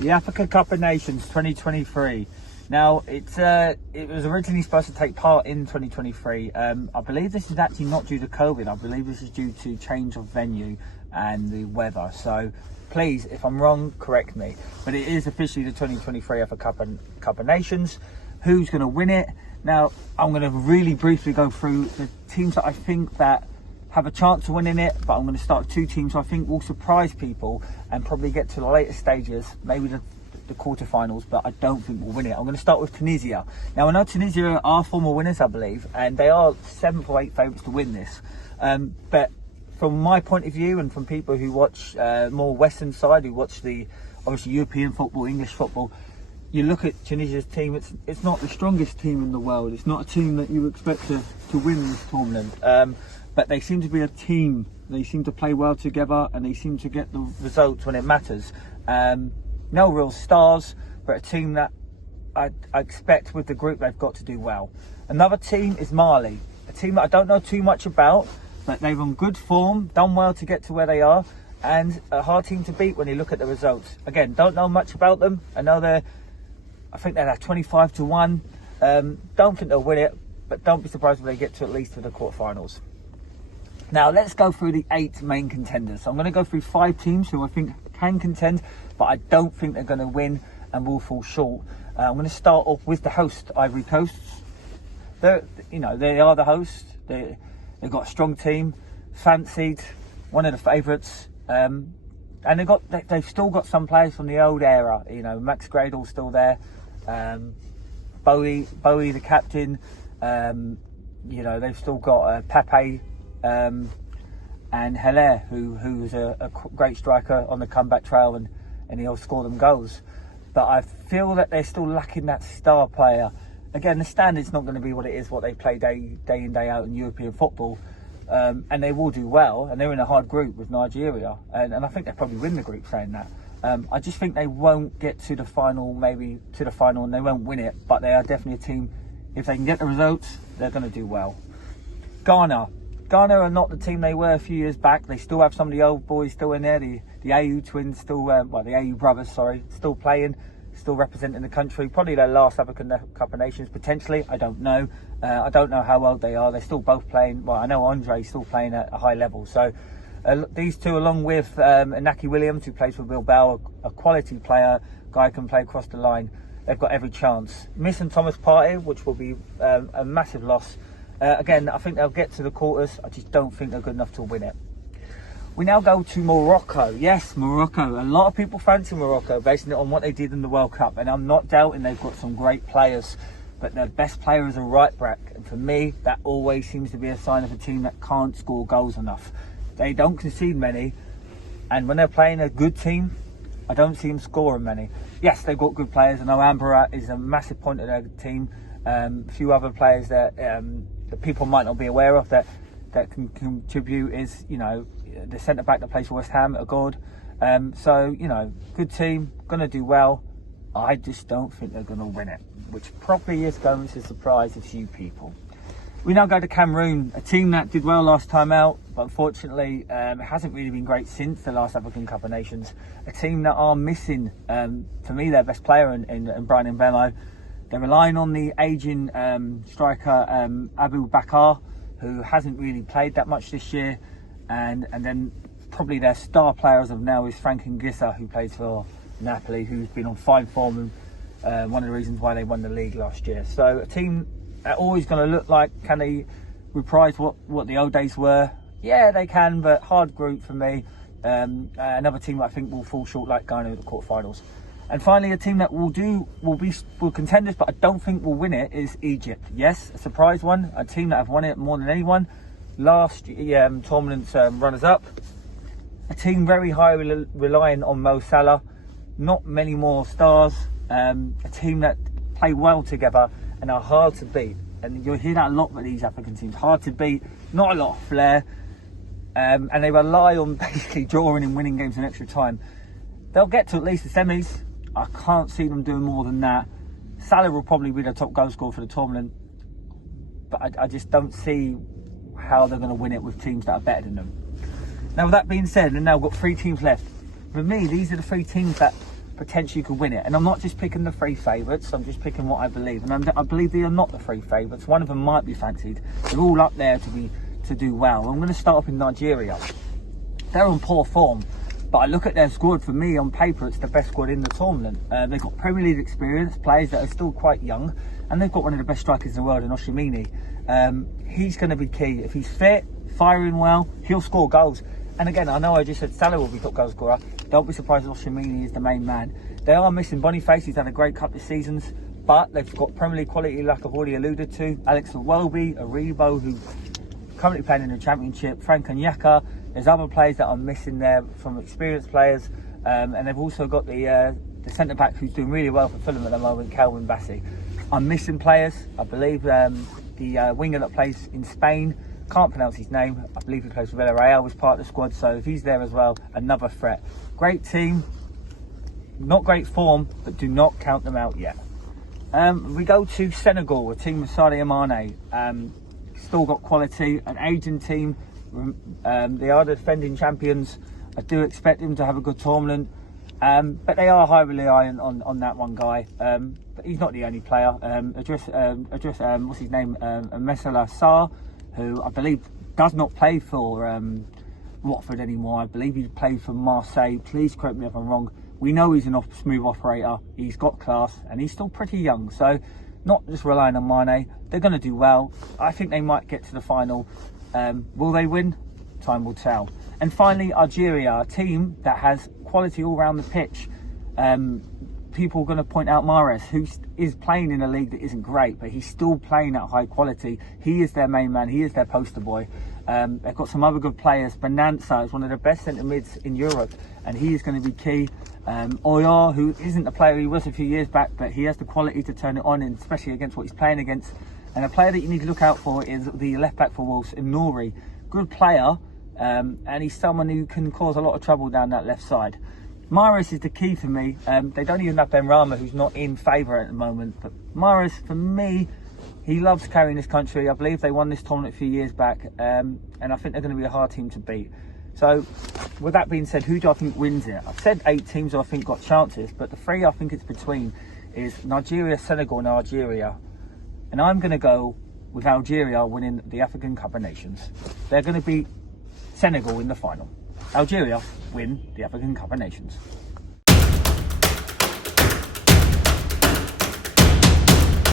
The Africa Cup of Nations 2023. Now, it was originally supposed to take part in 2023. I believe this is actually not due to COVID. I believe this is due to change of venue and the weather. So, please, if I'm wrong, correct me. But it is officially the 2023 Africa Cup of Nations. Who's going to win it? Now, I'm going to really briefly go through the teams that I think that have a chance of winning it, but I'm going to start with two teams who I think will surprise people and probably get to the later stages, maybe the quarterfinals, but I don't think we'll win it. I'm going to start with Tunisia. Now, I know Tunisia are former winners, I believe, and they are 7th or 8th favourites to win this. But from my point of view, and from people who watch more Western side, who watch the obviously European football, English football, you look at Tunisia's team, it's not the strongest team in the world. It's not a team that you expect to win this tournament. But they seem to be a team. They seem to play well together, and they seem to get the results when it matters. No real stars, but a team that I expect with the group they've got to do well. Another team is Mali, a team that I don't know too much about, but they're on good form, done well to get to where they are, and a hard team to beat when you look at the results. Again, don't know much about them. I think they're 25-1. Don't think they'll win it, but don't be surprised if they get to at least to the quarterfinals. Now, let's go through the 8 main contenders. So I'm going to go through 5 teams who I think can contend, but I don't think they're going to win and will fall short. I'm going to start off with the host, Ivory Coast. They are the host. They've got a strong team, fancied, one of the favourites, and they've still got some players from the old era. Max Gradle's still there, Bowie the captain. They've still got Pepe. And Hilaire, who's a great striker on the comeback trail, and he'll score them goals. But I feel that they're still lacking that star player. Again, the standard's not going to be what it is, what they play day in, day out in European football. And they will do well, and they're in a hard group with Nigeria. And I think they'll probably win the group saying that. I just think they won't get to the final, and they won't win it. But they are definitely a team, if they can get the results, they're going to do well. Ghana are not the team they were a few years back. They still have some of the old boys still in there. The AU twins still, the AU brothers, still playing, still representing the country. Probably their last African Cup of Nations, potentially. I don't know. I don't know how old they are. They're still both playing. Well, I know Andre's still playing at a high level. So these two, along with Inaki Williams, who plays for Bilbao, a quality player, guy can play across the line. They've got every chance. Missing Thomas Partey, which will be a massive loss. Again, I think they'll get to the quarters. I just don't think they're good enough to win it. We now go to Morocco. Yes, Morocco. A lot of people fancy Morocco, basing it on what they did in the World Cup. And I'm not doubting they've got some great players. But their best player is a right back. And for me, that always seems to be a sign of a team that can't score goals enough. They don't concede many. And when they're playing a good team, I don't see them scoring many. Yes, they've got good players. I know Ambarat is a massive point of their team. A few other players that people might not be aware of that can contribute is, the centre-back that plays for West Ham, Agord. Good team, going to do well. I just don't think they're going to win it, which probably is going to surprise a few people. We now go to Cameroon, a team that did well last time out, but unfortunately hasn't really been great since the last African Cup of Nations. A team that are missing, for me, their best player in Brian Mbemo. They're relying on the ageing striker Abu Bakar, who hasn't really played that much this year, and then probably their star player as of now is Frank Ngissa, who plays for Napoli, who's been on fine form and one of the reasons why they won the league last year. So a team that always going to look like, can they reprise what the old days were? Yeah, they can, but hard group for me. Another team that I think will fall short, like Ghana at the quarterfinals. And finally, a team that will contenders, but I don't think will win it, is Egypt. Yes, a surprise one. A team that have won it more than anyone. Last tournament's runners-up. A team very highly relying on Mo Salah. Not many more stars. A team that play well together and are hard to beat. And you'll hear that a lot with these African teams. Hard to beat, not a lot of flair. And they rely on basically drawing and winning games in extra time. They'll get to at least the semis. I can't see them doing more than that. Salah will probably be the top goal scorer for the tournament, but I just don't see how they're going to win it with teams that are better than them. Now, with that being said, and now we've got 3 teams left. For me, these are the 3 teams that potentially could win it. And I'm not just picking the three favourites, I'm just picking what I believe. And I believe they are not the three favourites. One of them might be fancied. They're all up there to do well. I'm going to start off in Nigeria. They're on poor form, but I look at their squad. For me, on paper, it's the best squad in the tournament. They've got Premier League experience, players that are still quite young, and they've got one of the best strikers in the world in Oshimini. He's going to be key. If he's fit, firing well, he'll score goals. And again, I know I just said Salah will be top goal scorer. Don't be surprised if Oshimini is the main man. They are missing Boniface. He's had a great couple of seasons, but they've got Premier League quality, like I've already alluded to. Alex Iwobi, Aribo, who currently playing in the Championship, Frank Onyeka. There's other players that are missing there from experienced players, and they've also got the centre back who's doing really well for Fulham at the moment, Calvin Bassey. I'm missing players. I believe the winger that plays in Spain, can't pronounce his name. I believe he plays for Villarreal, was part of the squad. So if he's there as well, another threat. Great team, not great form, but do not count them out yet. We go to Senegal, a team with Sadio Mane. Still got quality, an aging team. They are the defending champions. I do expect them to have a good tournament, but they are highly reliant on that one guy. But he's not the only player. What's his name? Messala Sarr, who I believe does not play for Watford anymore. I believe he played for Marseille. Please correct me if I'm wrong. We know he's an smooth operator. He's got class, and he's still pretty young. So, not just relying on Mane. They're going to do well. I think they might get to the final. Will they win? Time will tell. And finally, Algeria, a team that has quality all around the pitch. People are going to point out Mahrez, who is playing in a league that isn't great, but he's still playing at high quality. He is their main man. He is their poster boy. They've got some other good players. Bonanza is one of the best centre mids in Europe, and he is going to be key. Oyor, who isn't the player he was a few years back, but he has the quality to turn it on, and especially against what he's playing against. And a player that you need to look out for is the left back for Wolves, Nouri. Good player, and he's someone who can cause a lot of trouble down that left side. Mahrez is the key for me. They don't even have Ben Rama, who's not in favour at the moment. But Mahrez, for me, he loves carrying this country. I believe they won this tournament a few years back, and I think they're going to be a hard team to beat. So, with that being said, who do I think wins it? I've said 8 teams who I think got chances, but the 3 I think it's between is Nigeria, Senegal and Algeria. And I'm going to go with Algeria winning the African Cup of Nations. They're going to beat Senegal in the final. Algeria win the African Cup of Nations.